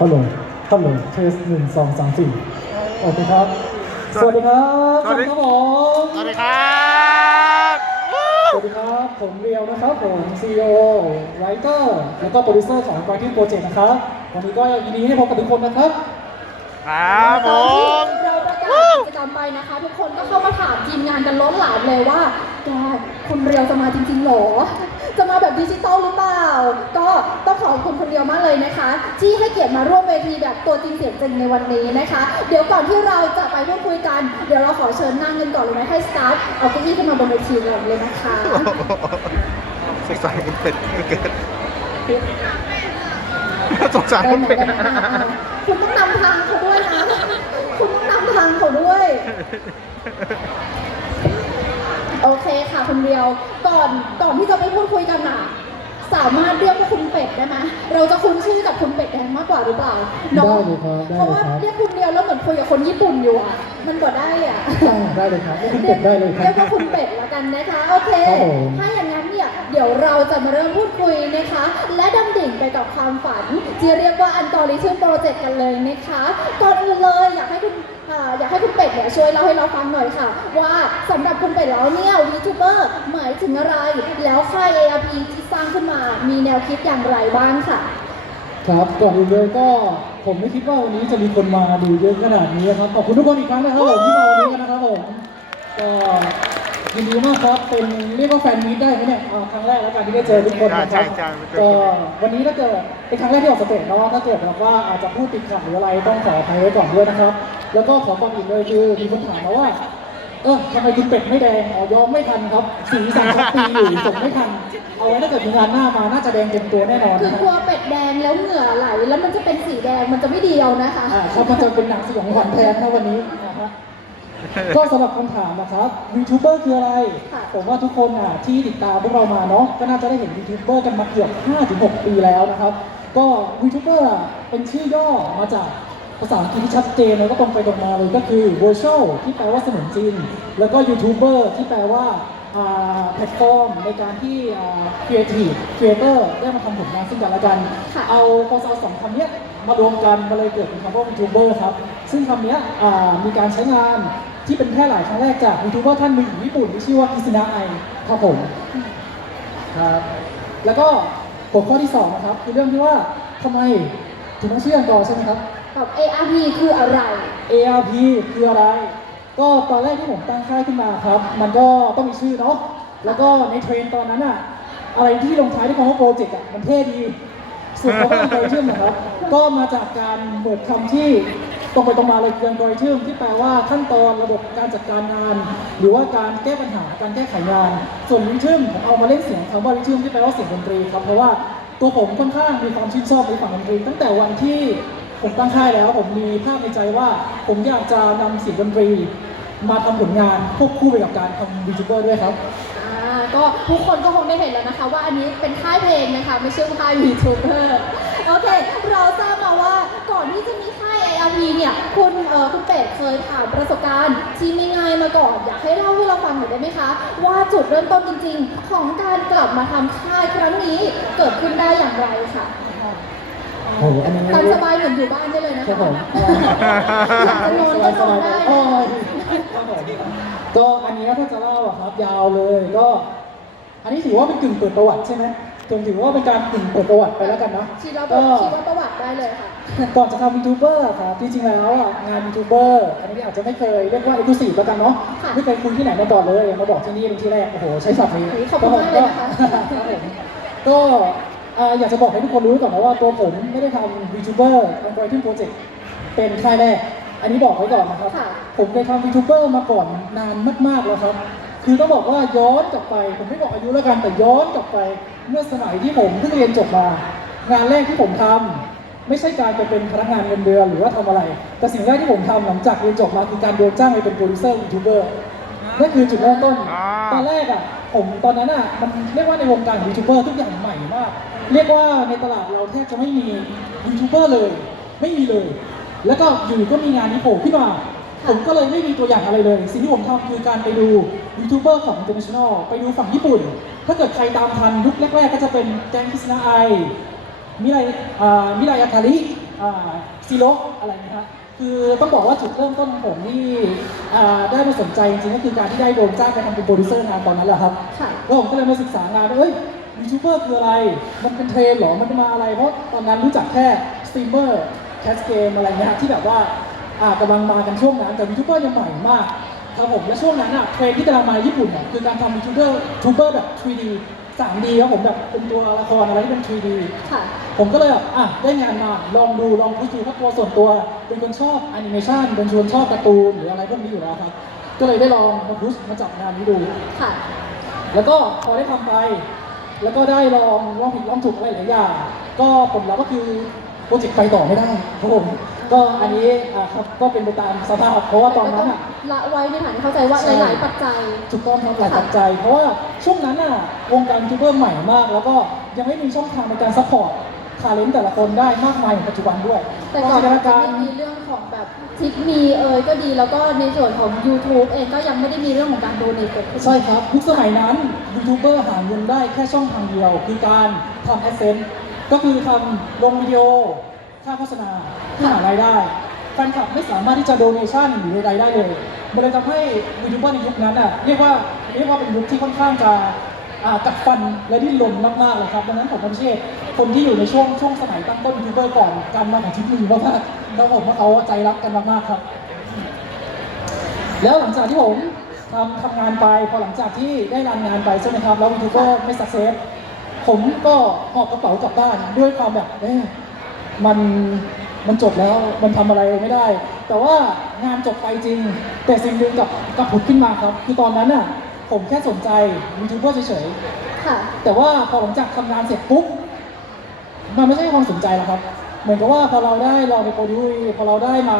ฮัลโหลฮัลโหลเทสหนึ่งสองสามสี่โอเคครับ สวัสดีครับสวัสดีครับผมสวัสดีครับสวัสดีครับ ผมเรียวนะครับ ผม CEO ไรเตอร์แล้วก็โปรดิวเซอร์ของ Writing Project นะครับ วันนี้ก็ยินดีให้พบกับทุกคนนะครับ ครับผตอนม ที่เราประกาศกิจกรรมไปนะคะ ทุกคนก็เข้ามาถามทีมงานกันล้นหลามเลยว่าแกคนเรียวจะมาจริงๆหรอ จะมาแบบดิจิตอลหรือเปล่า ก็ต้องขอบคุณคนเดียวมากเลยนะคะ ที่ให้เกียรติมาร่วมเวทีแบบตัวจริงเสียงจริงในวันนี้นะคะ เดี๋ยวก่อนที่เราจะไปพูดคุยกัน เดี๋ยวเราขอเชิญนั่งกันก่อนเลยไหมให้สตาร์ทเอาเก้าอี้ขึ้นมาบนเวทีก่อนเลยนะคะสงสารคุณเป็ดเกินสงสารได้คุณไหมเป็ดได้ไหมอ่าๆคุณต้องนำทางเขาด้วยนะ คุณต้องนำทางเขาด้วย โอเคค่ะคุณเดียว ก่อนก่อนที่จะไปพูดคุยกันอะสามารถเรียกว่าคุณเป็ดได้ไหมเราจะคุ้นชื่อกับคุณเป็ดแดงมากกว่าหรือเปล่าเนาะได้เลยครับได้เลยครับ เพราะว่าเรียกคุณเดียวแล้วเหมือนคุยกับคนญี่ปุ่นอยู่อะ มันก็ได้อะ อ่าได้เลยครับไม่คุณเป็ดได้เลยคเรีรัยกว่าคุณเป็ดละกันนะคะ โอเค ครับผม ถ้าอย่างนั้นเนี่ยเดี๋ยวเราจะมาเริ่มพูดคุยนะคะ และดำดิ่งไปกับความฝันที่เรียกว่าอันกอริทึมโปรเจกต์กันเลยนะคะ ก่อนอื่นเลยอยากให้คุณ อ่าอยากให้คุณเป็ดเนี่ยช่วยเล่าให้เราฟังหน่อยค่ะ ว่าสำหรับคุณเป็ดแล้วเนี่ยวีทูเบอร์หมายถึงอะไร แล้วค่าย ARP ที่สร้างขึ้นมามีแนวคิดอย่างไรบ้างค่ะ ครับก่อนอื่นเลยก็ผมไม่คิดว่าวันนี้จะมีคนมาดูเยอะขนาดนี้ครับขอบคุณทุกคนอีกครั้งนะครับผมที่มาวันนี้กันนะครับผมก็ ยินดีมากครับ เป็นเรียกว่าแฟนมีตได้ไหมเนี่ยอ่าครั้งแรกแล้วกันที่ได้เจอทุกคนนะคใช่รับใช่ใช่ ก็วันนี้ถ้าเกิดเป็นครั้งแรกที่ออกสเตจเนาะถ้าเกิดแบบว่าอาจจะพูดติดขัดหรืออะไรต้องขออภัยไว้ก่อนด้วยนะครับ แล้วก็ขอความอีกเลยคือมีคนถามมาว่า เออทำไมคุณเป็ดไม่แดงอ๋อย้อมไม่ทันครับ สีสันชัดปีอยู่ส่งไม่ทัน เอาไว้ถ้าเกิดมีงานหน้ามาน่าจะแดงเต็มตัวแน่นอนคือนะคกลัรับวเป็ดแดงแล้วเหงื่อไหล แล้วมันจะเป็นสีแดงมันจะไม่เดียวนะคะ อ่าครับมันจะเป็นหนังสยองขวัญแทนนะวันนี้นะฮะ ก็สำหรับคำถามนะครับวีทูเบอร์คืออะไร ค่ะ ผมว่าทุกคนอะที่ติดตามพวกเรามาเนาะก็น่าจะได้เห็นวีทูเบอร์กันมาเกือบ 5-6 ปีแล้วนะครับ ก็วีทูเบอร์เป็นชื่อย่อมาจากภาษาอังกฤษที่ชัดเจนแล้วก็ตรงไปตรงมาเลยก็คือ virtual ที่แปลว่าเสมือนจริง แล้วก็ยูทูบเบอร์ที่แปลว่าอ่า แพลตฟอร์มในการที่อ่า creative creator ได้มาทำผลงานซึ่งกันและกันค่ะเอาพอเอาสองคำเนี้ยมารวมกันมาเลยเกิดเป็นคำว่ายูทูบเบอร์ครับ ซึ่งคำเนี้ยอ่ามีการใช้งานที่เป็นแพร่หลายครั้งแรกจากยูทูบเบอร์ท่านหนึ่งอยู่ญี่ปุ่นที่ชื่อว่าคิซินะไอครับผมครับแล้วก็หัวข้อที่สองนะครับคือเรื่องที่ว่าทำไมถึงต้องชื่ออังกอร์ใช่ไหมครับแบบ ARP คืออะไร ARP คืออะไร ก็ตอนแรกที่ผมตั้งค่ายขึ้นมาครับ มันก็ต้องมีชื่อเนาะ แล้วก็ในเทรนตอนนั้นอะอะไรที่ลงท้ายด้วยคำว่าโปรเจกต์อะมันเท่ดีส่วนคำว่าอัลกริทึมนะครับ ก็มาจากการเบิดคำที่ตรงไปตรงมาเลยคืออัลกอริทึมที่แปลว่าขั้นตอนระบบการจัดการงาน หรือว่าการแก้ปัญหาการแก้ไขงาน ส่วนริทึมผมเอามาเล่นเสียงคำว่าริทึมที่แปลว่าเสียงดนตรีครับเพราะว่าตัวผมค่อนข้างมีความชื่นชอบในฝั่งดนตรีตั้งแต่วันที่ ผมตั้งค่ายแล้วผมมีภาพในใจว่า ผมอยากจะนำเสียงดนตรี มาทำผลงานควบคู่ไปกับการทำวิดีโอด้วยครับ อ่าก็ทุกคนก็คงได้เห็นแล้วนะคะ ว่าอันนี้เป็นค่ายเพลงนะคะ ไม่ใช่ค่ายวีทูเบอร์โอเค เราทราบมาว่าก่อนที่จะมีค่าย ARP เนี่ยคุณเอ่อคุณเป็ดเคยผ่านประสบการณ์ที่ไม่ง่ายมาก่อน อยากให้เล่าให้เราฟังหน่อยได้ไหมคะ ว่าจุดเริ่มต้นจริงๆ ของการกลับมาทำค่ายครั้งนี้เกิดขึ้นได้อย่างไรค่ะ โอ้โหอันนี้ตามสบายเหมือนอยู่บ้านได้เลยนะครัคะบผมอยากจะนอนก็นอนได้โอ้ยครับผมก็อันนี้ถ้าจะเล่าอะครับ ยาวเลยก็ อันนี้ถือว่าเป็นกึ่งเปิดประวัติใช่ไหมผมถือว่าเป็นการกึ่งเปิดประวัติไปแล้วกันนะชีวก็ประชีวประวัติได้เลยค่ะ ก่อนจะทำยูทูบเบอร์ครับจริงๆแล้วอะงานยูทูบเบอร์อันนี้อาจจะไม่เคยเรียกว่าเอ็กซ์คลูซีฟแล้วกันเนาะค่ะ ไม่เคยคุยที่ไหนมาก่อนเลยมาบอกที่นี่เป็นที่แรกโอ้โหใช้ศัพท์นี้ขอบคุณมากเลยนะคะ ครับผมก็ อ่าอยากจะบอกให้ทุกคนรู้ก่อนนะว่าตัวผมไม่ได้ทำยูทูบเบอร์อันกอริทึมโปรเจกต์เป็นค่ายแรก อันนี้บอกไว้ก่อนนะครับ ค่ะ ผมเคยทำยูทูบเบอร์มาก่อนนานมากๆแล้วครับ คือต้องบอกว่าย้อนกลับไป ผมไม่บอกอายุแล้วกันแต่ย้อนกลับไปเมื่อสมัยที่ผมเพิ่งเรียนจบมา งานแรกที่ผมทำไม่ใช่การไปเป็นพนักงานเงินเดือนหรือว่าทำอะไร แต่สิ่งแรกที่ผมทำหลังจากเรียนจบมาคือการโดนจ้างไปเป็นโปรดิวเซอร์ยูทูบเบอร์ นั่นคือจุดเริ่มต้นอ่าตอนแรกอะผมตอนนั้นอะมันเรียกว่าในวงการยูทูบเบอร์ทุกอย่างใหม่มาก เรียกว่าในตลาดเราแทบจะไม่มียูทูบเบอร์เลย ไม่มีเลย แล้วก็อยู่ก็มีงานนี้โผล่ขึ้นมาผมก็เลยไม่มีตัวอย่างอะไรเลย สิ่งที่ผมทำคือการไปดูยูทูบเบอร์ของ international ไปดูฝั่งญี่ปุ่น ถ้าเกิดใครตามทันยุคแรกๆ ก็จะเป็นแกงคิสนาไอมิไรอ่ามิไรอาคาริซีโร่อะไรนะครับ คือต้องบอกว่าจุดเริ่มต้นของผมที่อ่าได้มาสนใจจริงๆก็คือการที่ได้โดนจ้างไปทำเป็นโปรดิวเซอร์งานตอนนั้นแหละครับค่ะแล้วผมก็เลยมาศึกษางานว่าเอ้ยยูทูบเบอร์คืออะไร มันเป็นเทรนด์เหรอ มันเป็นมาอะไร เพราะตอนนั้นรู้จักแค่สตรีมเมอร์แคสเกมอะไรเงี้ยที่แบบว่าอ่ากำลังมากันช่วงนั้น แต่ยูทูบเบอร์ยังใหม่มากครับผมและช่วงนั้นอะเทรนด์ที่กำลังมาญี่ปุ่นอะคือการทำยูทูบเบอร์ทูบเบอร์แบบ 3D 3D ครับผมแบบเป็นตัวละครอะไรที่เป็น 3D ค่ะ ผมก็เลยแบบอะได้งานมาลองดูลองพุชดูเพราะตัวส่วนตัวเป็นคนชอบแอนิเมชันเป็นคนชอบการ์ตูนหรืออะไรพวกนี้อยู่แล้วครับ ก็เลยได้ลองมาพุชมาจับงานนี้ดู ค่ะ แล้วก็พอได้ทำไป แล้วก็ได้ลองลองผิดลองถูกอะไรหลายอย่างก็ผลลัพธ์ก็คือโปรเจกต์ไปต่อไม่ได้ครับผม ก็อันนี้อ่าครับก็เป็นไปตามสภาพเพราะว่าตอนนั้นอะ ละไว้ในฐานที่เข้าใจว่าใช่ หลาย ๆ ปัจจัย ถูกต้องครับหลายปัจจัยเพราะว่าช่วงนั้นอะวงการยูทูบเบอร์ใหม่มาก แล้วก็ยังไม่มีช่องทางในการซัพพอร์ตทาเลนต์แต่ละคนได้มากมายเหมือนปัจจุบันด้วยแต่ก่อนจินตมันนาจะการ ไม่มีเรื่องของแบบทิกมีเอยก็ดีแล้วก็ในส่วนของ YouTube เองก็ยังไม่ได้มีเรื่องของการโดเนทเกิดขึ้น ใช่ครับยุคสมัยนั้นยูทูบเบอร์หาเงินได้แค่ช่องทางเดียว คือการทำแอดเซนต์ก็คือทำลงวิดีโอ ค่าโฆษณาเพื่อหารายได้แฟนคลับไม่สามารถที่จะโดเนชั่นหรือใดๆได้เลยมันเลยทำให้ยูทูบเบอร์ในยุคนั้นอะเรียกว่าเรียกว่าเป็นยุคที่ค่อนข้างจะอ่ากัดฟันและดิ้นรนมากๆเลยครับดังนั้นผมก็เชื่อคนที่อยู่ในช่วงช่วงสมัยตั้งต้นยูทูบเบอร์ก่อนการมาของทิปมีมากๆแล้วผมว่าเขาใจรักกันมากๆครับ แล้วหลังจากที่ผมทำทำงานไปพอหลังจากที่ได้รันงานไปใช่ไหมครับแล้วยูทูบเบอร์ไม่สักเซสผมก็หอบกระเป๋ากลับบ้านด้วยความแบบเอ๊ะ มันมันจบแล้วมันทำอะไรไม่ได้ แต่ว่างานจบไปจริง แต่สิ่งหนึ่งกับกับผุดขึ้นมาครับ คือตอนนั้นน่ะผมแค่สนใจยูทูบเบอร์เฉยๆค่ะแต่ว่าพอหลังจากทำงานเสร็จปุ๊บมันไม่ใช่ความสนใจแล้วครับ เหมือนกับว่าพอเราได้ลองไปโปรดิวซ์พอเราได้มา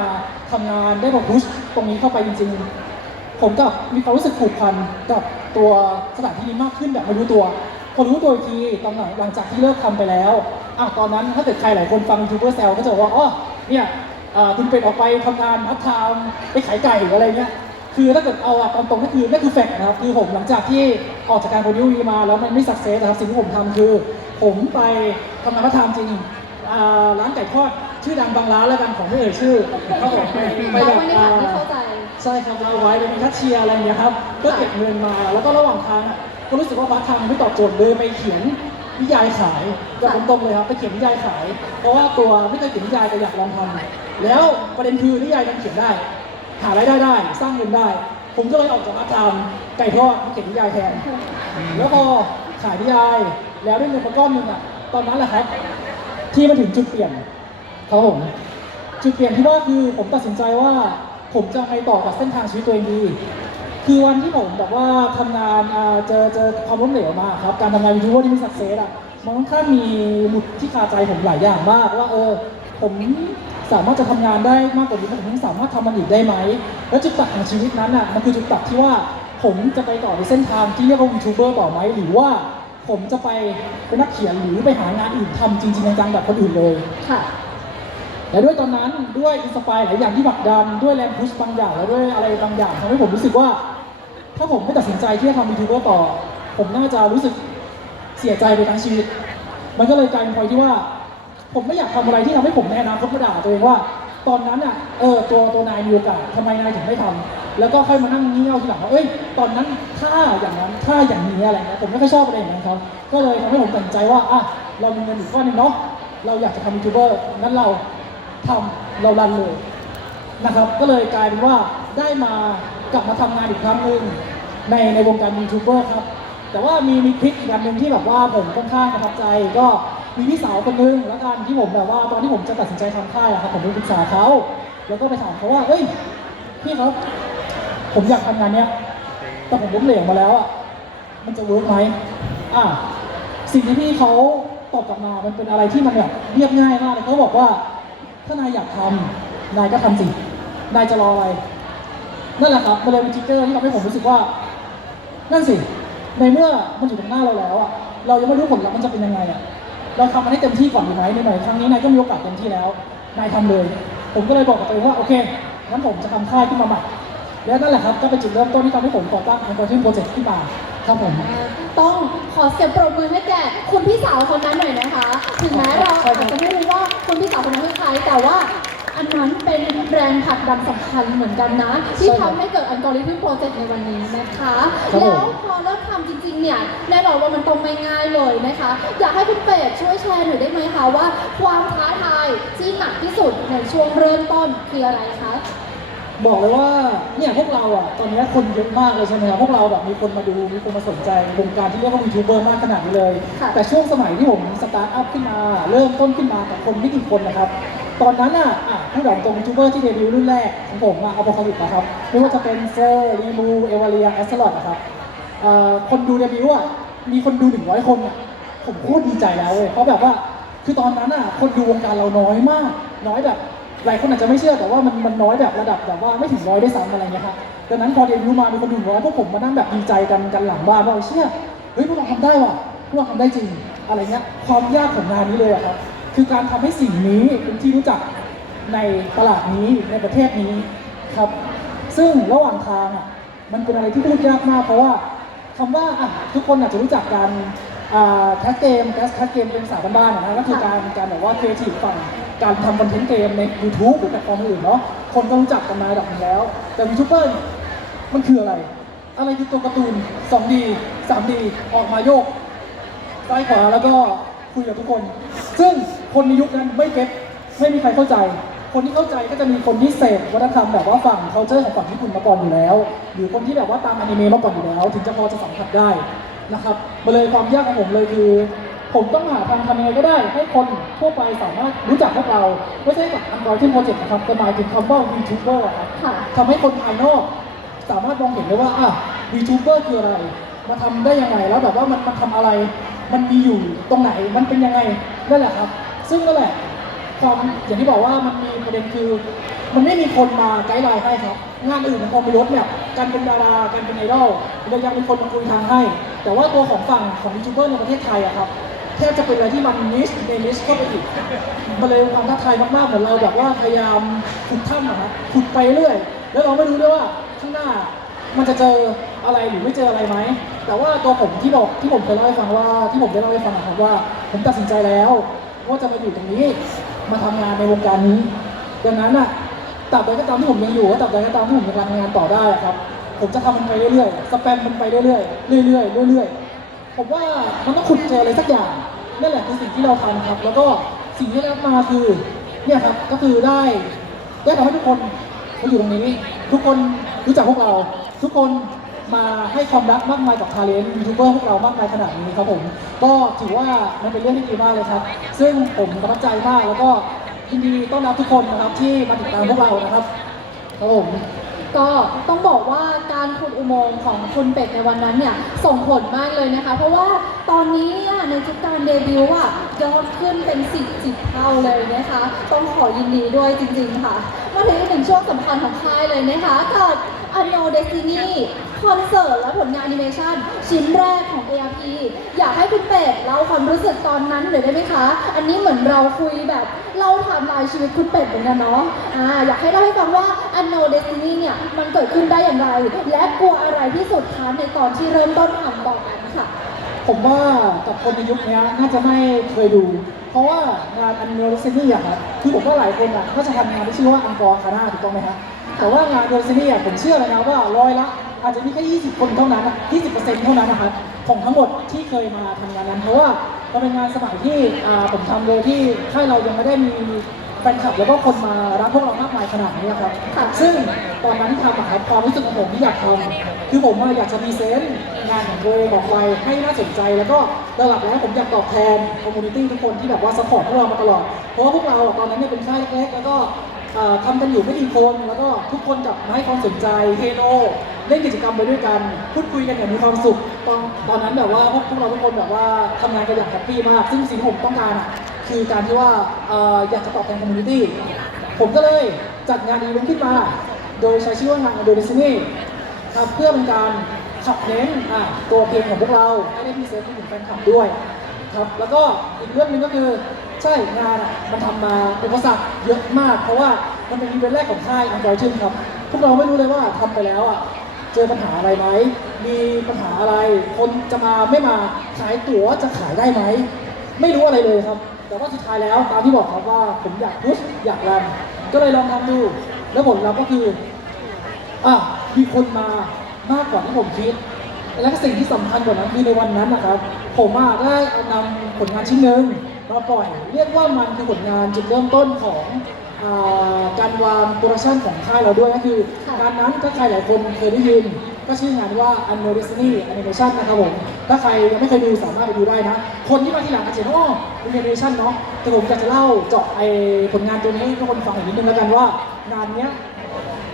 ทำงานได้มาพุชตรงนี้เข้าไปจริง ๆ ผมกับมีความรู้สึกผูกพันกับตัวสถานที่นี้มากขึ้นแบบไม่รู้ตัว พอรู้ตัวอีกทีตอนหลังหลังจากที่เลิกทำไปแล้วอะตอนนั้นถ้าเกิดใครหลายคนฟังยูทูบเบอร์แซวก็จะบอกว่าอ๋อเนี่ยอ่าคุณเป็ดออกไปทำงานพัฒไทม์ไปขายไก่หรืออะไรเงี้ยคือถ้าเกิดเอาอะตามตรงก็คือนั่นคือแฟกต์นะครับ คือผมหลังจากที่ออกจากการโปรดิวซ์มาแล้วมันไม่สักเซสนะครับสิ่งที่ผมทำคือ ผมไปทำงานพัฒไทม์จริงอ่าร้านไก่ทอดชื่อดังบางร้านแล้วกันของไม่เอ่ยชื่อครับผมไปเราแบบไม่ได้อ่าฐานที่เข้าใจใช่ครับเราไว้เป็นแคชเชียร์อะไรอย่างเงี้ยครับก็เก็บเงินมาแล้วก็ระหว่างทางอะ ก็รู้สึกว่าพัฒไทม์มันไม่ตอบโจทย์เลยไปเขียนนิยายขายกับตรงๆเลยครับไปเขียนนิยายขาย เพราะว่าตัวไม่เคยเขียนนิยายแต่อยากลองทำแล้วประเด็นคือนิยายยังเขียนได้ หารายได้ได้ สร้างเงินได้ ผมก็เลยออกจากพัฒไทม์ไก่ทอดมาเขียนนิยายแทน แล้วพอขายนิยายแล้วได้เงินมาก้อนหนึ่งอะตอนนั้นแหละครับ ที่มันถึงจุดเปลี่ยนครับผมจุดเปลี่ยนที่ว่าคือผมตัดสินใจว่าผมจะไปต่อกับเส้นทางชีวิตตัวเองดี คือวันที่ผมแบบว่าทำงานอ่าเจอเจอความล้มเหลวมาครับ การทำงานยูทูบเบอร์ที่มีสักเซสอะมันค่อนข้างมีหมุดที่คาใจผมหลายอย่างมากว่าเออผมสามารถจะทำงานได้มากกว่านี้ผมยังสามารถทำมันอีกได้ไหม แล้วจุดตัดของชีวิตนั้นอะมันคือจุดตัดที่ว่าผมจะไปต่อในเส้นทางที่เรียกว่ายูทูบเบอร์ต่อไหมหรือว่า ผมจะไปเป็นนักเขียนหรือไปหางานอื่นทำจริงๆจังๆแบบคนอื่นเลย ค่ะ และด้วยตอนนั้นด้วยอินสปายหลายอย่างที่ผลักดันด้วยแรงพุชบางอย่างแล้วด้วยอะไรบางอย่างทำให้ผมรู้สึกว่า ถ้าผมไม่ตัดสินใจที่จะทำยูทูบเบอร์ต่อ ผมน่าจะรู้สึกเสียใจไปทั้งชีวิต มันก็เลยกลายเป็นพอยที่ว่า ผมไม่อยากทำอะไรที่ทำให้ผมในอนาคตมาด่าตัวเองว่า ตอนนั้นอะเออตัวตัวนายมีโอกาสทำไมนายถึงไม่ทำแล้วก็ค่อยมานั่งงี่เง่าทีหลังว่าเอ้ยตอนนั้นถ้าอย่างนั้นถ้าอย่างนี้อะไรเงี้ยผมไม่ค่อยชอบอะไรอย่างนั้นครับก็เลยทำให้ผมตัดสินใจว่าอะเรามีเงินอยู่ก้อนหนึงเนาะเราอยากจะทำยูทูบเบอร์งั้นเราทำเรารันเลยนะครับ ก็เลยกลายเป็นว่าได้มา กลับมาทำงานอีกครั้งหนึ่งในในวงการยูทูบเบอร์ครับ แต่ว่ามีมีคลิปอีกอันหนึ่งที่แบบว่าผมค่อนข้างประทับใจ ก็มีพี่สาวคนหนึงแล้วกันที่ผมแบบว่าตอนที่ผมจะตัดสินใจทำค่ายอะครับผมไปปรึกษาเขาแล้วก็ไปถามเขาว่าเอ้ยพี่ครับ ผมอยากทำงานเนี้ยแต่ผมล้มเหลวมาแล้วอะมันจะเวิร์กไหมอะสิ่งที่พี่เขาตอบกลับมา มันเป็นอะไรที่มันแบบเรียบง่ายมากเลยเขาบอกว่าถ้านายอยากทำนายก็ทำสินายจะรออะไร นั่นแหละครับมันเลยเป็นทิกเกอร์ที่ทำให้ผมรู้สึกว่า นั่นสิ ในเมื่อมันอยู่ตรงหน้าเราแล้วอะเรายังไม่รู้ผลลัพธ์มันจะเป็นยังไงอะเราทำมันให้เต็มที่ก่อนดีไหมในไหนครั้งนี้นายก็มีโอกาสเต็มที่แล้ว นายทำเลย ผมก็เลยบอกกับตัวเองว่าโอเค งั้นผมจะทำค่ายขึ้นมาใหม่ แล้วนั่นแหละครับก็เป็นจุดเริ่มต้นที่ทำให้ผมก่อตั้ง a n c o r t i n g Project ขึ้นมาครับผมต้องขอเสียงปรบมือให้แก่คุณพี่สาวคนนั้นหน่อยนะคะ ถึงแม้เราอาจจะไม่รู้ว่าคุณพี่สาวคนนั้นคือใครแต่ว่า อันนั้นเป็นแรงผลักดันสำคัญเหมือนกันนะ ที่ทำให้เกิดอัลกอริทึมโปรเจกต์ในวันนี้นะคะ ครับผม แล้วพอเริ่มทำจริงๆเนี่ยแน่นอนว่ามันต้องไม่ง่ายเลยนะคะ อยากให้คุณเป็ดช่วยแชร์หน่อยได้ไหมคะว่า ความท้าทายที่หนักที่สุดในช่วงเริ่มต้นคืออะไรคะ บอกเลยว่าเนี่ยพวกเราอะตอนนี้คนเยอะมากเลยใช่ไหมครับพวกเราแบบมีคนมาดูมีคนมาสนใจวงการที่เรียกว่ายูทูบเบอร์มากขนาดนี้เลย ค่ะ แต่ช่วงสมัยที่ผมสตาร์ทอัพขึ้นมา เริ่มต้นขึ้นมากับคนไม่กี่คนนะครับ ตอนนั้นอะอะผู้ดตรงยูทูบเบอร์ที่เดบิวต์รุ่นแรกของผมอะเอาบอคาลิกนะครับไม่ว่าจะเป็นเซอร์รีมูเอวาเรียแอสซลอดนะครับเอ่อคนดูเดบิวต์อะมีคนดู100คนอะผมโคตรดีใจแล้วเว้ยเพราะแบบว่าคือตอนนั้นอะคนดูวงการเราน้อยมาก น้อยแบบหลายคนอาจจะไม่เชื่อแต่ว่ามันมันน้อยแบบระดับแบบว่าไม่ถึงร้อยได้ซ้ำอะไรเงี้ยครับดังนั้นพอเดบิวต์มามีคนดูร้อยพวกผมมานั่งแบบดีใจกันกันหลังบ้านว่าเชื่อเฮ้ยพวกเราทำได้ว่ะพวกเราทำได้จริงอะไรเงี้ยความยากของงานนี้เลยอะครับ คือการทำให้สิ่งนี้เป็นที่รู้จักในตลาดนี้ในประเทศนี้ครับ ซึ่งระหว่างทางอะมันเป็นอะไรที่พูดยากมาก เพราะว่าคำว่าอะทุกคนอาจจะรู้จักการแคสเกมแคสแคสเกมเป็นภาษาบ้านๆอะนะก็คือการการแบบว่าครีเอทีฟฝั่งการทำคอนเทนต์เกมใน YouTube หรือแพลตฟอร์มอื่นเนาะคนก็รู้จักกันมาระดับหนึงแล้ว แต่ยูทูบเบอร์เนี่ยมันคืออะไร อะไรคือตัวการ์ตูน 2D 3D ออกมาโยกซ้ายขวาแล้วก็คุยกับทุกคน ซึ่ง คนในยุคนั้นไม่เก็ตไม่มีใครเข้าใจ คนที่เข้าใจก็จะมีคนที่เสพวัฒนธรรมแบบว่าฝั่ง culture ของฝั่งญี่ปุ่นมาก่อนอยู่แล้ว หรือคนที่แบบว่าตามอนิเมะมาก่อนอยู่แล้ว ถึงจะพอจะสัมผัสได้นะครับมาเลยความยากของผมเลยคือ ผมต้องหาทางทำยังไงก็ได้ ให้คนทั่วไปสามารถรู้จักพวกเรา ไม่ใช่กับอันดรอยที่โปรเจกต์นะครับแต่หมายถึงคำว่า VTuber อะครับค่ะ ทำให้คนภายนอกสามารถมองเห็นได้ว่าอะ VTuber คืออะไร มาทำได้ยังไงแล้วแบบว่ามันมันทำอะไร มันมีอยู่ตรงไหนมันเป็นยังไงนั่นแหละครับ ซึ่งนั่นแหละความอย่างที่บอกว่ามันมีประเด็นคือ มันไม่มีคนมาไกด์ไลน์ให้ครับ งานอื่นมันพอมีรถเนี่ยการเป็นดาราการเป็นไอดอลเรายังมีคนมาคุยทางให้ แต่ว่าตัวของฝั่งของยูทูบเบอร์ในประเทศไทยอะครับแทบจะเป็นอะไรที่มันนิชในนิชเข้าไปอีกมันเลยความท้าทายมากๆเหมือนเราแบบว่าพยายามขุดถ้ำอะครับขุดไปเรื่อย แล้วเราไม่รู้ด้วยว่าข้างหน้ามันจะเจออะไรหรือไม่เจออะไรไหม แต่ว่าตัวผมที่บอกที่ผมเคยเล่าให้ฟังว่าที่ผมได้เล่าให้ฟังนะครับว่า ผมตัดสินใจแล้ว ว่าจะมาอยู่ตรงนี้ มาทำงานในวงการนี้ ดังนั้นอะตราบใดก็ตามที่ผมยังอยู่ก็ตราบใดก็ตามที่ผมยังทำงานต่อได้ครับ ผมจะทำมันไปเรื่อยๆ สแปมมันไปเรื่อยๆ เรื่อยๆ เรื่อยๆ ผมว่ามันต้องขุดเจออะไรสักอย่าง นั่นแหละคือสิ่งที่เราทำครับ แล้วก็สิ่งที่ได้รับมาคือ เนี่ยครับ ก็คือได้ ได้ทำให้ทุกคนมาอยู่ตรงนี้ ทุกคนรู้จักพวกเรา ทุกคน มาให้ความรักมากมายกับทาเลนต์ยูทูบเบอร์พวกเรามากมายขนาดนี้ครับผม ก็ถือว่ามันเป็นเรื่องที่ดีมากเลยครับ ซึ่งผมประทับใจมากแล้วก็ยินดีต้อนรับทุกคนนะครับที่มาติดตามพวกเรานะครับครับผมก็ต้องบอกว่าการขุดอุโมงค์ของคุณเป็ดในวันนั้นเนี่ยส่งผลมากเลยนะคะ เพราะว่าตอนนี้เนี่ยในทุกการเดบิวต์อะยอดขึ้นเป็นสิบสิบเท่าเลยนะคะ ต้องขอยินดีด้วยจริงๆค่ะมาถึงอีกหนึ่งช่วงสำคัญของค่ายเลยนะคะกับ Anno Destiny อนเสิร์ตและผลงานแอนิเมชันชิ้นแรกของ ARP อยากให้คุณเป็ดเล่าความรู้สึกตอนนั้นหน่อยได้ไหมคะ อันนี้เหมือนเราคุยแบบเล่าไทม์ไลน์ชีวิตคุณเป็ดเหมือนกันเนาะอ่าอยากให้เล่าให้ฟังว่า Anno Destiny เนี่ยมันเกิดขึ้นได้อย่างไร และกลัวอะไรที่สุดคะในตอนที่เริ่มต้นทำบอกกันค่ะ ผมว่ากับคนในยุคนี้น่าจะไม่เคยดู เพราะว่างานอันเนอร์เซนี่อะครับคือผมว่าหลายคนอะก็จะทำงานที่ชื่อว่าอันกอร์คาน่าถูกต้องไหมฮะแต่ว่างานเนอร์เซนี่อะผมเชื่อเลยนะว่าร้อยละ อาจจะมีแค่ 20 คนเท่านั้นอะ20%เท่านั้นนะครับของทั้งหมดที่เคยมาทำงานนั้น เพราะว่ามันเป็นงานสมัยที่อ่าผมทำโดยที่ค่ายเรายังไม่ได้มีแฟนคลับแล้วก็คนมารักพวกเรามากมายขนาดนี้ครับค่ะซึ่งตอนนั้นที่ทำอะครับความรู้สึกของผมที่อยากทำคือผมอะอยากจะพรีเซนต์งานของตัวเองออกไปให้น่าสนใจ แล้วก็หลักๆแล้วผมอยากตอบแทนคอมมูนิตี้ทุกคนที่แบบว่าสปอร์ตพวกเรามาตลอด เพราะว่าพวกเราอะตอนนั้นเนี่ยเป็นค่ายเล็กๆแล้วก็เอ่อ ทำกันอยู่ไม่กี่คนแล้วก็ทุกคนกับมาให้ความสนใจเฮโลเล่นกิจกรรมไปด้วยกันพูดคุยกันอย่างมีความสุขตอนตอนนั้นแบบว่าพวกเราทุกคนแบบว่าทำงานกันอย่างแฮปปี้มาก ซึ่งสิ่งที่ผมต้องการอะคือการที่ว่าออยากจะตอบแทนคอมมูนิตี้ผมก็เลยจัดงานอีเวนต์ขึ้นมา โดยใช้ชื่อว่างาน Ado Destiny ครับเพื่อเป็นการขับเน้นตัวเพลงของพวกเราให้ได้พรีเซนต์ถึงแฟนคลับด้วย ครับแล้วก็อีกเรื่องหนึ่งก็คือใช่งานอะมันทำมาอุปสรรคเยอะมาก เพราะว่ามันเป็นอีเวนต์แรกของค่าย Android ชื่นครับพวกเราไม่รู้เลยว่าทำไปแล้วอะเจอปัญหาอะไรไหมมีปัญหาอะไร คนจะมาไม่มาขายตั๋วจะขายได้ไหมไม่รู้อะไรเลยครับ แต่ว่าสุดท้ายแล้วตามที่บอกครับว่าผมอยากพุชอยากรันก็เลยลองทำดู แล้วผลลัพธ์ก็คืออะมีคนมามากกว่าที่ผมคิด และก็สิ่งที่สำคัญกว่านั้นคือในวันนั้นนะครับ ผมอะได้เอานำผลงานชิ้นหนึ่งมาปล่อยเรียกว่ามันคือผลงานจุดเริ่มต้นของอาการวางโปรดักชันของค่ายเราด้วยก็คือค่ะงานนั้นก็ใครหลายคนเคยได้ยิน ก็ชื่องานว่า Unreal Disney Animation นะครับผมถ้าใครยังไม่เคยดูสามารถไปดูได้นะ คนที่มาทีหลังอาจจะเห็นว่าอ๋อเป็น Animation เนาะแต่ผมอยากจะเล่าเจาะไอผลงานตัวนี้ให้ทุกคนฟังอีกนิดนึงแล้วกันว่างานเนี้ย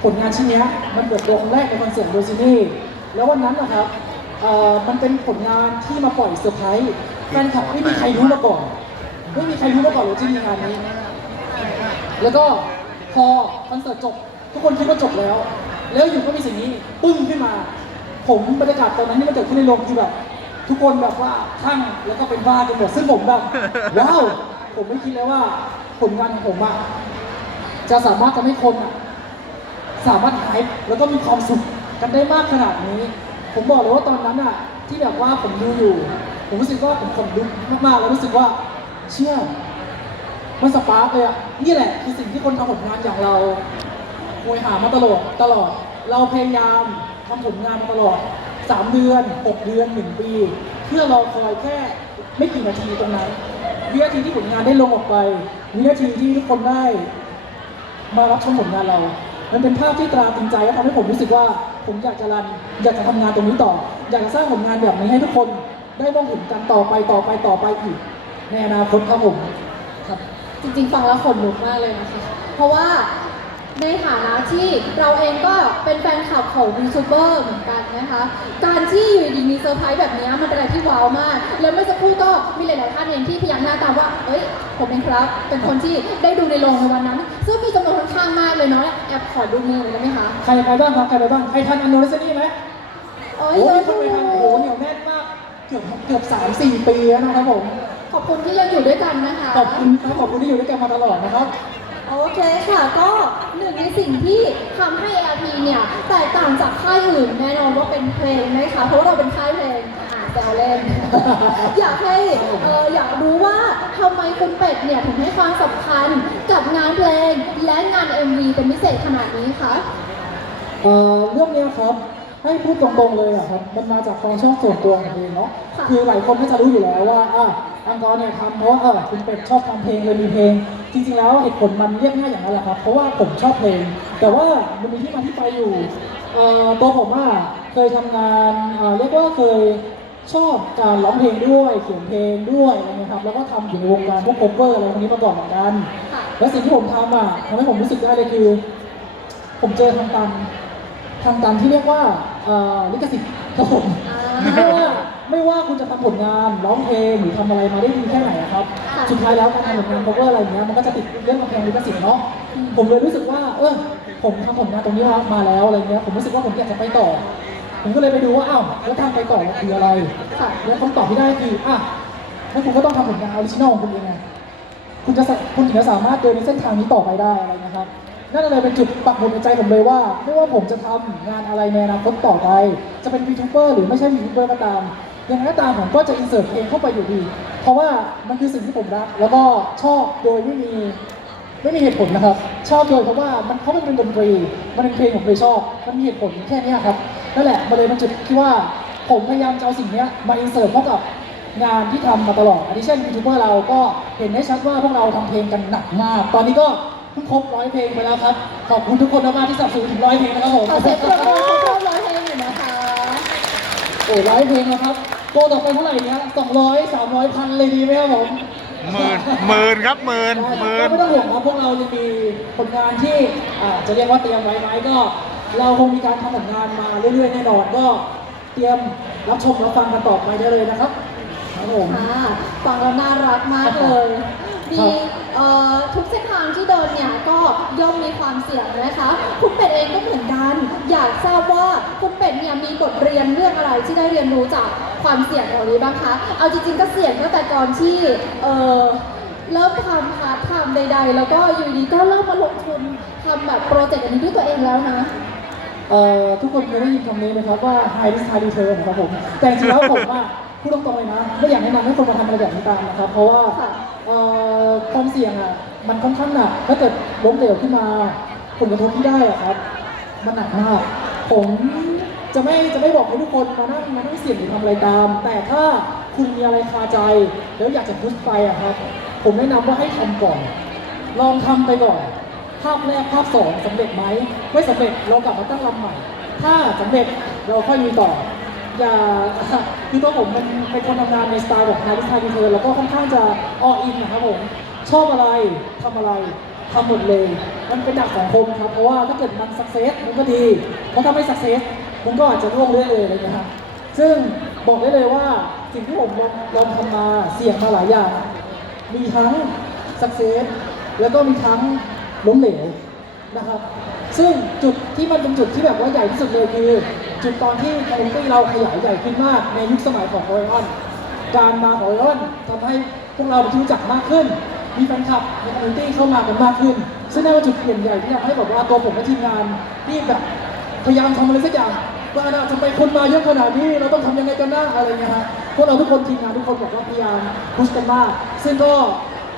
ผลงานชิ้นเนี้ยมันเปิดตัวครั้งแรกในคอนเสิร์ตโดซินี่แล้ววันนั้นนะครับ เอ่อมันเป็นผลงานที่มาปล่อยเซอร์ไพรส์แฟนคลับไม่มีใครรู้มาก่อน ไม่มีใครรู้มาก่อนเลยที่มีงานนี้ แล้วก็พอคอนเสิร์ตจบ ทุกคนคิดว่าจบแล้ว แล้วอยู่ก็มีสิ่งนี้ปึ้งขึ้นมา ผมบรรยากาศตอนนั้นที่มันเกิดขึ้นในโรงคือแบบทุกคนแบบว่าคลั่งแล้วก็เป็นบ้ากันหมดซึ่งผมแบบว้าวผมไม่คิดเลยว่าผลงานของผมอะจะสามารถทำให้คนอะสามารถหายแล้วก็มีความสุขกันได้มากขนาดนี้ ผมบอกเลยว่าตอนนั้นอะที่แบบว่าผมดูอยู่ ผมรู้สึกว่าผมขนลุกมากๆแล้วรู้สึกว่าเชื่อมันสปาร์กเลยอะนี่แหละคือสิ่งที่คนทำผลงานอย่างเราควยหามาตลอดตลอด เราพยายามทำผลงานมาตลอด 3 เดือน 6 เดือน 1 ปี เพื่อรอคอยแค่ไม่กี่นาทีตรงนั้นวินาทีที่ผลงานได้ลงออกไปวินาทีที่ทุกคนได้ มารับชมผลงานเรา มันเป็นภาพที่ตราตรึงใจและทำให้ผมรู้สึกว่า ผมอยากจะรัน อยากจะทำงานตรงนี้ต่อ อยากจะสร้างผลงานแบบนี้ให้ทุกคน ได้มองเห็นกันต่อไปต่อไปต่อไปอีกในอนาคตครับผมครับจริงๆฟังแล้วขนลุกมากเลยนะคะเพราะว่าในฐานะที่เราเองก็เป็นแฟนคลับของยูทูบเบอร์เหมือนกันนะคะ การที่อยู่ดีมีเซอร์ไพรส์แบบนี้มันเป็นอะไรที่ว้าวมาก แล้วเมื่อสักครู่ก็มีหลายๆท่านเองที่พยักหน้าตามว่า เอ้ย ผมเป็นครับ เป็นคนที่ได้ดูในโรงในวันนั้น ซึ่งมีจำนวนค่อนข้างมากเลยเนาะแอบขอดูมือหน่อยได้ไหมคะใครไปบ้างครับใครไปบ้างใครทันอันโนริสนี่ไหมโอ้โอ้ยยคนไปทันโอ้โหเหนียวแน่นมากเกือบเกือบสามสี่ปีแล้วนะครับผมขอบคุณที่ยังอยู่ด้วยกันนะคะขอบคุณครับขอบคุณที่อยู่ด้วยกันมาตลอดนะครับโอเคค่ะก็หนึ่งในสิ่งที่ทำให้ LP เนี่ยแตกต่างจากค่ายอื่นแน่นอนว่าเป็นเพลงนะคะเพราะว่าเราเป็นค่ายเพลงอ่า แซวเล่น อยากให้เอออยากรู้ว่าทำไมคุณเป็ดเนี่ยถึงให้ความสำคัญกับงานเพลงและงาน MV เป็นพิเศษขนาดนี้คะเอ่อเรื่องเนี้ยครับให้พูดตรงๆเลยอะครับมันมาจากความชอบส่วนตัวของผมเองเนาะค่ะคือหลายคนก็จะรู้อยู่แล้วว่าอะอังกอร์เนี่ยทำเพราะว่าเออคุณเป็ดชอบทำเพลงเลยมีเพลง จริงๆแล้วเหตุผลมันเรียกง่ายอย่างนั้นแหละครับ เพราะว่าผมชอบเพลง แต่ว่ามันมีที่มาที่ไปอยู่เอ่อตัวผมอะเคยทำงานเอ่อเรียกว่าเคย ชอบการร้องเพลงด้วยเขียนเพลงด้วยอะไรเงี้ยครับแล้วก็ทำอยู่ในวงการพวกโคเวอร์อะไรพวกนี้มาก่อนเหมือนกัน ค่ะแล้วสิ่งที่ผมทำอะทำให้ผมรู้สึกได้เลยคือ ผมเจอทางตันทางตันที่เรียกว่าเอ่อลิขสิทธิ์ครับผม อ่า ไม่ว่าไม่ว่าคุณจะทำผลงานร้องเพลงหรือทำอะไรมาได้ดีแค่ไหนอะครับ ค่ะ สุดท้ายแล้วการทำผลงาน cover อะไรอย่างเงี้ยมันก็จะติดเรื่องกำแพงลิขสิทธิ์เนาะผมเลยรู้สึกว่า เออผมทำผลงานตรงนี้มาแล้วอะไรเงี้ยผมรู้สึกว่าผมอยากจะไปต่อ ผมก็เลยไปดูว่าอ้าวแล้วทางไปต่อคืออะไรแล้วคำตอบที่ได้คืออะงั้นคุณก็ต้องทำผลงานออริจินอลของคุณเองไงคุณจะสะคุณถึงจะสามารถเดินในเส้นทางนี้ต่อไปได้อะไรนะครับนั่นเลยเป็นจุดปักหมุดในใจผมเลยว่า ไม่ว่าผมจะทำงานอะไรในอนาคตต่อไป จะเป็นวีทูเบอร์หรือไม่ใช่วีทูเบอร์ก็ตามยังไงก็ตามผมก็จะอินเสิร์ตเพลงเข้าไปอยู่ดี เพราะว่ามันคือสิ่งที่ผมรัก แล้วก็ชอบโดยไม่มีไม่มีเหตุผลนะครับ ชอบโดยเพราะว่ามันเพราะมันเป็นดนตรี มันเป็นเพลงผมเลยชอบ มันมีเหตุผลแค่นี้ครับ นั่นแหละมันเลยเป็นจุดที่ว่าผมพยายามจะเอาสิ่งเนี้ยมาอินเสิร์ตเข้ากับงานที่ทำมาตลอดอันนี้เช่นยูทูบเบอร์เราก็เห็นได้ชัดว่าพวกเราทำเพลงกันหนักมาก ตอนนี้ก็เพิ่งครบร้อยเพลงไปแล้วครับ ขอบคุณทุกคนมากๆที่สนับสนุนถึงร้อยเพลงนะครับผมขอเสียงปรบมือให้ครบร้อยเพลงหน่อยนะคะโอ้ร้อยเพลงแล้วครับโกต่อไปเท่าไหร่เนี่ยสองร้อยสามร้อยพันเลยดีไหมครับผมหมื่นหมื่นครับหมื่นหมื่นไม่ต้องห่วงครับพวกเรายังมีผลงานที่อ่าจะเรียกว่าเตรียมไว้ไหมก็ เราคงมีการทำผลงานมาเรื่อยๆแน่นอนก็เตรียมรับชมรับฟังกันต่อไปได้เลยนะครับครับผม ค่ะฟังแล้วน่ารักมากเลยมีเอ่อทุกเส้นทางที่เดินเนี่ยก็ย่อมมีความเสี่ยงนะคะ คุณเป็ดเองก็เหมือนกัน อยากทราบว่าคุณเป็ดเนี่ยมีบทเรียนเรื่องอะไรที่ได้เรียนรู้จากความเสี่ยงเหล่านี้บ้างคะ เอาจริงๆก็เสี่ยงตั้งแต่ก่อนที่เอ่อเริ่มทำพาร์ทไทม์ใด ๆ แล้วก็อยู่ดีก็เริ่มมาลงทุนทำแบบโปรเจกต์อันนี้ด้วยตัวเองแล้วนะ เอ่อทุกคนเคยได้ยินคำนี้ไหมครับว่า high risk high return นะครับผม แต่จริงๆแล้วผมอะพูดตรงๆเลยนะไม่อยากแนะนำให้คนมาทำอะไรแบบนี้ตามนะครับ เพราะว่าค่ะเอ่อความเสี่ยงอะมันค่อนข้างหนักถ้าเกิดล้มเหลวขึ้นมาผลกระทบที่ได้อะครับ มันหนักมากผมจะไม่จะไม่บอกให้ทุกคนมานั่งมานั่งเสี่ยงหรือทำอะไรตาม แต่ถ้าคุณมีอะไรคาใจ แล้วอยากจะพุชไปอะครับ ผมแนะนำว่าให้ทำก่อน ลองทำไปก่อน ภาพแรกภาพสองสำเร็จไหมไม่สำเร็จเรากลับมาตั้งลำใหม่ ถ้าสำเร็จเราค่อยมีต่ออย่าคือตัวผมมันเป็นคนทำงานในสไตล์แบบฮาร์ดไทม์เทอร์แล้วก็ค่อนข้างจะอออินนะครับผมชอบอะไรทำอะไรทำหมดเลย มันเป็นดักสังคมครับ เพราะว่าถ้าเกิดมันสักเซสมันก็ดีเพราะถ้าไม่สักเซสมันก็อาจจะร่วงเรื่อยเลยอะครับซึ่งบอกได้เลยว่าสิ่งที่ผมลองลองทำมาเสี่ยงมาหลายอย่าง มีทั้งสักเซสแล้วก็มีทั้ง ล้มเหลวนะครับ ซึ่งจุดที่มันเป็นจุดที่แบบว่าใหญ่ที่สุดเลยคือ จุดตอนที่คอมมูนิตี้เราขยายใหญ่ขึ้นมากในยุคสมัยของโอเรออนการมาของโอเรออนทำให้พวกเราเป็นที่รู้จักมากขึ้น มีแฟนคลับในคอมมูนิตี้เข้ามากันมากขึ้น ซึ่งนั่นเป็นจุดเปลี่ยนใหญ่ที่ทำให้แบบว่าตัวผมและทีมงานที่แบบพยายามทำอะไรสักอย่างว่าน่าจะไปคนมาเยอะขนาดนี้เราต้องทำยังไงกันนะอะไรเงี้ยฮะพวกเราทุกคนทีมงานทุกคนบอกว่าพยายามพุชกันมากซึ่งก็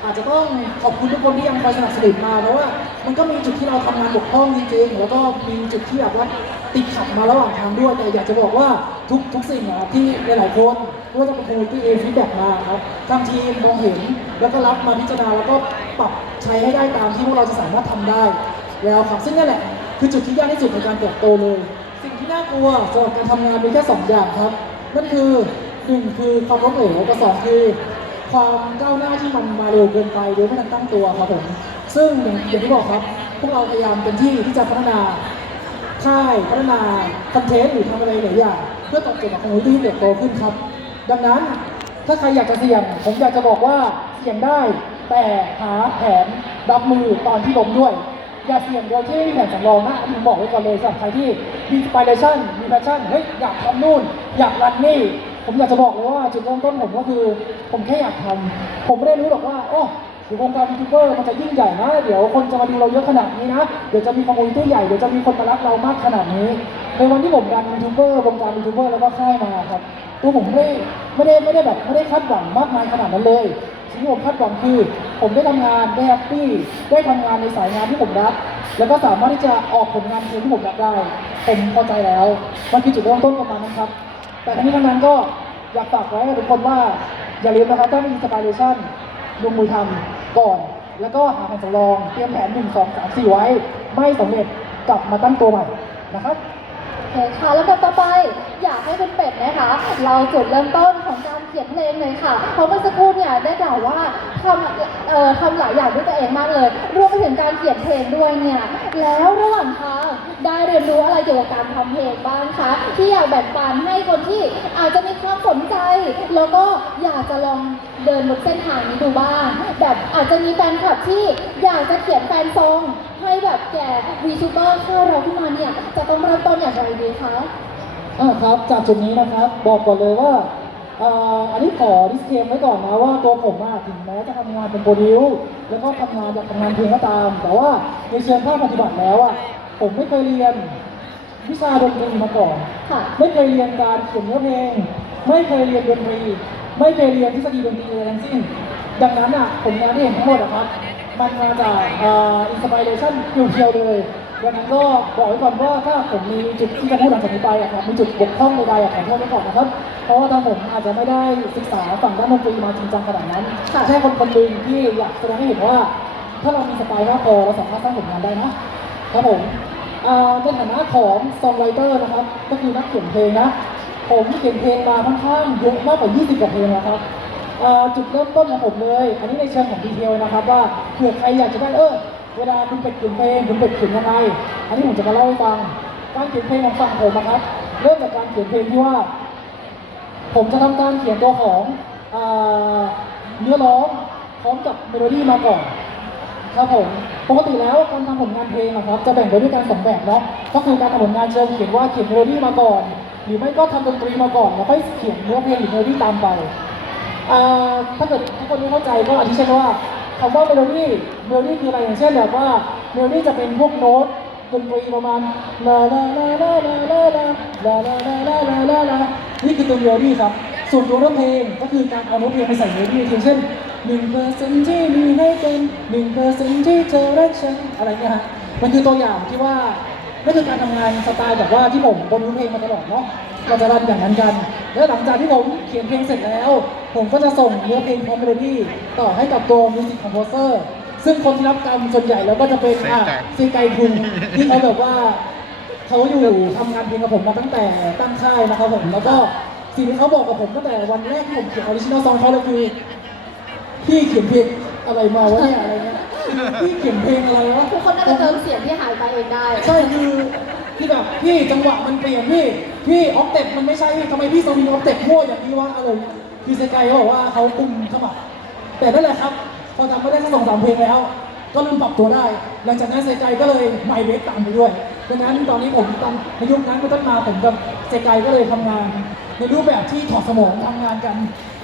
อาจจะต้องขอบคุณทุกคนที่ยังคอยสนับสนุนมาเพราะว่ามันก็มีจุดที่เราทำงานบกพร่องจริงๆแล้วก็มีจุดที่แบบว่าติดขัดมาระหว่างทางด้วยแต่อยากจะบอกว่าทุกทุกสิ่งนะครับที่หลายๆคนไม่ว่าจะเป็นคอมมูนิตี้เองฟีดแบ็กมาครับทางทีมมองเห็นแล้วก็รับมาพิจารณาแล้วก็ปรับใช้ให้ได้ตามที่พวกเราจะสามารถทำได้ แล้วครับซึ่งนั่นแหละ คือจุดที่ยากที่สุดในการเติบโตเลย สิ่งที่น่ากลัวสำหรับการทำงานมีแค่สองอย่างครับนั่นคือหนึ่งคือความล้มเหลวกับสองคือ ความก้าวหน้าที่มันมาเร็วเกินไปโดยไม่ทันตั้งตัวครับผม ซึ่งอย่างที่บอกครับ พวกเราพยายามเต็มที่ที่จะพัฒนาค่ายพัฒนาคอนเทนต์หรือทำอะไรหลายอย่างเพื่อตอบโจทย์กับคอมมูนิตี้ที่เติบโตขึ้นครับ ดังนั้นถ้าใครอยากจะเสี่ยง ผมอยากจะบอกว่าเสี่ยงได้ แต่หาแผนรับมือตอนที่ล้มด้วย อย่าเสี่ยงโดยที่ไม่มีแผนสำรองนะอันนี้ผมบอกไว้ก่อนเลยสำหรับใครที่มีสไปเรชั่นมีแพชชั่นเฮ้ยอยากทำนู่น อยากรันนี่ ผมอยากจะบอกเลยว่าจุดเริ่มต้นผมก็คือ ผมแค่อยากทำผมไม่ได้รู้หรอกว่าโอ้เดี๋ยวงการยูทูบเบอร์มันจะยิ่งใหญ่นะ เดี๋ยวคนจะมาดูเราเยอะขนาดนี้นะ เดี๋ยวจะมีคอมมูนิตี้ใหญ่ เดี๋ยวจะมีคนมารักเรามากขนาดนี้ ในวันที่ผมดันยูทูบเบอร์วงการยูทูบเบอร์แล้วก็ค่ายมาครับ ตัวผมไม่ได้ไม่ได้ไม่ได้แบบไม่ได้คาดหวังมากมายขนาดนั้นเลยสิ่งที่ผมคาดหวังคือ ผมได้ทำงานได้แฮปปี้ ได้ทำงานในสายงานที่ผมรัก แล้วก็สามารถที่จะออกผลงานเพลงที่ผมรักได้ ผมพอใจแล้ว มันคือจุดเริ่มต้นประมาณนั้นครับ แต่ทั้งนี้ทั้งนั้นก็อยากฝากไว้กับทุกคนว่า อย่าลืมนะครับถ้ามีสปายเลชั่นลงมือทำก่อน แล้วก็หาแผนสำรองเตรียมแผนหนึ่งสองสามสี่ไว้ ไม่สำเร็จกลับมาตั้งตัวใหม่นะครับโอเคค่ะแล้วก็ต่อไปอยากให้คุณเป็ดนะคะ เราจุดเริ่มต้นของการเขียนเพลงเลยค่ะ เพราะเมื่อสักครู่เนี่ยได้กล่าวว่าทำเอ่อทำหลายอย่างด้วยตัวเองมากเลย รวมไปถึงการเขียนเพลงด้วยเนี่ย แล้วระหว่างทาง ได้เรียนรู้อะไรเกี่ยวกับการทำเพลงบ้างคะที่อยากแบ่งปันให้คนที่อาจจะมีความสนใจ แล้วก็อยากจะลองเดินบนเส้นทางนี้ดูบ้างแบบอาจจะมีแฟนคลับที่อยากจะเขียนแฟนซองให้แบบแก่วีทูเบอร์เข้าเราขึ้นมาเนี่ยจะต้องเริ่มต้นอย่างไรดีคะอ่าครับจากจุดนี้นะครับบอกก่อนเลยว่าอ่าอันนี้ขอดิสเคมไว้ก่อนนะว่าตัวผมอะถึงแม้จะทำงานเป็นโปรดิวซ์แล้วก็ทำงานอยากทำงานเพลงก็ตาม แต่ว่าในเชิงภาคปฏิบัติแล้วอะ ผมไม่เคยเรียนวิชาดนตรีมาก่อน ค่ะ ไม่เคยเรียนการเขียนเนื้อเพลง ไม่เคยเรียนดนตรี ไม่เคยเรียนทฤษฎีดนตรีเลยทั้งสิ้น ดังนั้นอะผลงานที่เห็นทั้งหมดอะครับ มันมาจากอินสปิเรชันเพียวๆเลยดังนั้นก็บอกไว้ก่อนว่าถ้าผมมีจุดที่จะพูดหลังจากนี้ไปอะครับมีจุดบกพร่องใดๆอะขอโทษไว้ก่อนนะครับ เพราะว่าทางผมอาจจะไม่ได้ศึกษาฝั่งด้านดนตรีมาจริงจังขนาดนั้นค่ะแค่คนคนหนึ่งที่อยากแสดงให้เห็นว่า ถ้าเรามีสไตล์มากพอเราสามารถสร้างผลงานได้นะ ครับผมอ่าในฐานะของซองไรเตอร์นะครับ ก็คือนักเขียนเพลงนะ ผมเขียนเพลงมาค่อนข้างเยอะมากกว่า 20 กว่าเพลงแล้วครับจุดเริ่มต้นของผมเลย อันนี้ในเชิงของดีเทลนะครับ ว่าเผื่อใครอยากจะได้เออเวลาคุณเป็ดเขียนเพลงคุณเป็ดเขียนยังไงอันนี้ผมจะมาเล่าให้ฟังการเขียนเพลงของฝั่งผมนะครับ เริ่มจากการเขียนเพลงที่ว่า ผมจะทำการเขียนตัวของเนื้อร้องพร้อมกับเมโลดี้มาก่อน ครับผมปกติแล้วการทำผลงานเพลงอะครับ จะแบ่งไปด้วยกันสองแบบเนาะก็คือการทำผลงานเชิงเขียนว่าเขียนเมโลดี้มาก่อน หรือไม่ก็ทำดนตรีมาก่อนแล้วค่อยเขียนเนื้อเพลงหรือเมโลดี้ตามไปถ้าเกิดทุกคนไม่เข้าใจก็อธิบายว่าคำว่าเมโลดี้เมโลดี้คืออะไรอย่างเช่นแบบว่าเมโลดี้จะเป็นพวกโน้ตดนตรีประมาณลาลาลาลาลาลาลาลาลาลาลาลาลาลานี่คือตัวเมโลดี้ครับส่วนตัวเนื้อเพลงก็คือการเอาเนื้อเพลงไปใส่เมโลดี้อย่างเช่น หนึ่งเปอร์เซ็นต์ที่มีให้กันหนึ่งเปอร์เซ็นต์ที่เธอรักฉันอะไรเงี้ยฮะมันคือตัวอย่างที่ว่านั่นคือการทำงานสไตล์แบบว่าที่ผมบนเพลงมาตลอดเนาะเราจะรันอย่างนั้นกัน แล้วหลังจากที่ผมเขียนเพลงเสร็จแล้ว ผมก็จะส่งเนื้อเพลงพร้อมเมโลดี้ต่อให้กับตัวมิวสิกคอมโพเซอร์ซึ่งคนที่รับกรรมส่วนใหญ่แล้วก็จะเป็นอะซีไกทุงที่เขาแบบว่าเขาอยู่ทำงานเพลงกับผมมาตั้งแต่ตั้งค่ายนะครับผมแล้วก็สิ่งที่เขาบอกกับผมตั้งแต่วันแรกที่ผมเขียนออริจินอลซองเขาเลยคือ พี่เขียนเพลงอะไรมาวะเนี่ยอะไรเงี้ยพี่เขียนเพลงอะไรวะทุกคนน่าจะเติมเสียงที่หายไปเองได้ ใช่คือที่แบบพี่จังหวะมันเปลี่ยนพี่พี่ออกเต็ปมันไม่ใช่พี่ทำไมพี่สวิงออกเต็ปมั่วอย่างนี้วะอะไรเงี้ยคือเซกายเขาบอกว่าเขากุมขมับแต่นั่นแหละครับ พอทำไม่ได้สักสองสามเพลงแล้ว ก็เริ่มปรับตัวได้ หลังจากนั้นเซกายก็เลยไมเวทตามไปด้วยดังนั้นตอนนี้ผมตอนในยุคนั้นเป็นต้นมาผมกับเซกายก็เลยทำงาน ในรูปแบบที่ถอดสมองทำงานกัน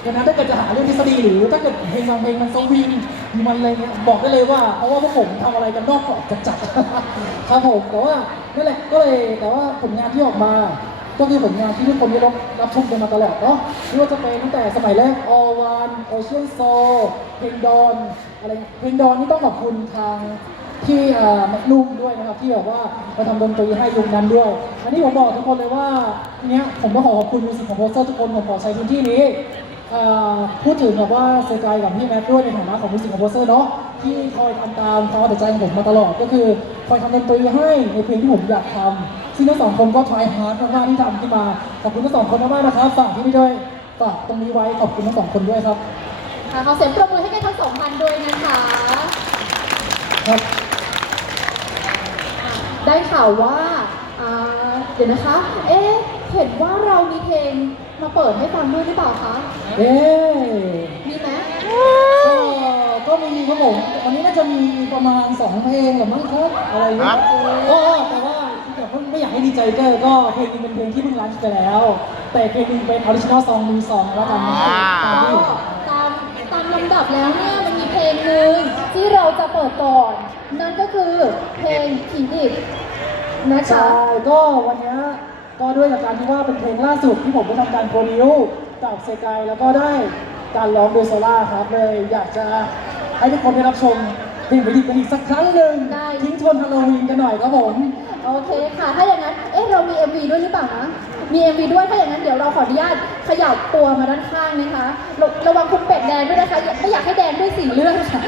ดังนั้นถ้าเกิดจะหาเรื่องทฤษฎีหรือถ้าเกิดเพลงบางเพลงมันสวิงมันอะไรเงี้ยบอกได้เลยว่าเพราะว่าพวกผมทำอะไรกันนอกกรอบจัดๆครับผมแต่ว่านั่นแหละก็เลยแต่ว่าผลงานที่ออกมาก็คือผลงานที่ทุกคนได้รับรับชมกันมาตลอดเนาะไม่ว่าจะเป็นตั้งแต่สมัยแรก All One Ocean Soul เพลงดอนอะไรเพลงดอนนี่ต้องขอบคุณทางที่อ่าแมกนุ่มด้วยนะครับที่แบบว่ามาทำดนตรีให้ยุคนั้นด้วย อันนี้ผมบอกทุกคนเลยว่าเนี้ยผมต้องขอขอบคุณมิวสิกคอมโพสเซอร์ทุกคนผมขอใช้พื้นที่นี้ พูดถึงแบบว่าเซกายกับพี่แมทด้วยในฐานะของมิวสิกคอมโพเซอร์เนาะที่คอยทำตามความเอาแต่ใจของผมมาตลอดก็คือคอยทำดนตรีให้ในเพลงที่ผมอยากทำซึ่งทั้งสองคนก็ทายฮาร์ดมากๆที่ทำขึ้นมาขอบคุณทั้งสองคนมากๆนะครับฝากที่นี่ด้วยฝากตรงนี้ไว้ขอบคุณทั้งสองคนด้วยครับค่ะขอเสียงปรบมือให้กับทั้งสองพันด้วยนะคะครับได้ข่าวว่าอ่าเดี๋ยวนะคะ เอ๊ะ เห็นว่าเรามีเพลง มาเปิดให้ฟังด้วยหรือเปล่าคะเอ๊ะมีไหมก็ก็มีครับผมวันนี้น่าจะมีประมาณสองเพลงหรือมั้งครับอะไรอย่างเงี้ยก็แต่ว่าแต่ว่าไม่อยากให้ดีใจเกอร์ก็เพลงนี้เป็นเพลงที่เพิ่งรันไปแล้ว แต่เพลงหนึงเป็นออริจินอลซองมือสองแล้วกันตามก็ที่ตามตามลำดับแล้วเนี่ยมันมีเพลงหนึ่งที่เราจะเปิดก่อนนั่นก็คือเพลงผีดิบนะคะใช่ก็วันเนี้ย ก็ด้วยจากการที่ว่าเป็นเพลงล่าสุดที่ผมได้ทำการโปรดิวกับเซกายแล้วก็ได้การร้องโดยโซล่าครับเลยอยากจะให้ทุกคนได้รับชมเพลงไปดิบกันอีกสักครั้งหนึ่งได้ ทิ้งทวนฮาโลวีนกันหน่อยครับผมโอเคค่ะ ถ้าอย่างนั้น เอ๊ะ เรามี MV ด้วยหรือเปล่านะ มี MV ด้วย ถ้าอย่างนั้นเดี๋ยวเราขออนุญาตขยับตัวมาด้านข้างนะคะระระวังคุณเป็ดแดงด้วยนะคะอย่าไม่อยากให้แดงด้วยสีเลือดค่ะ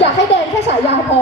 อยากให้แดงแค่ฉายาพอ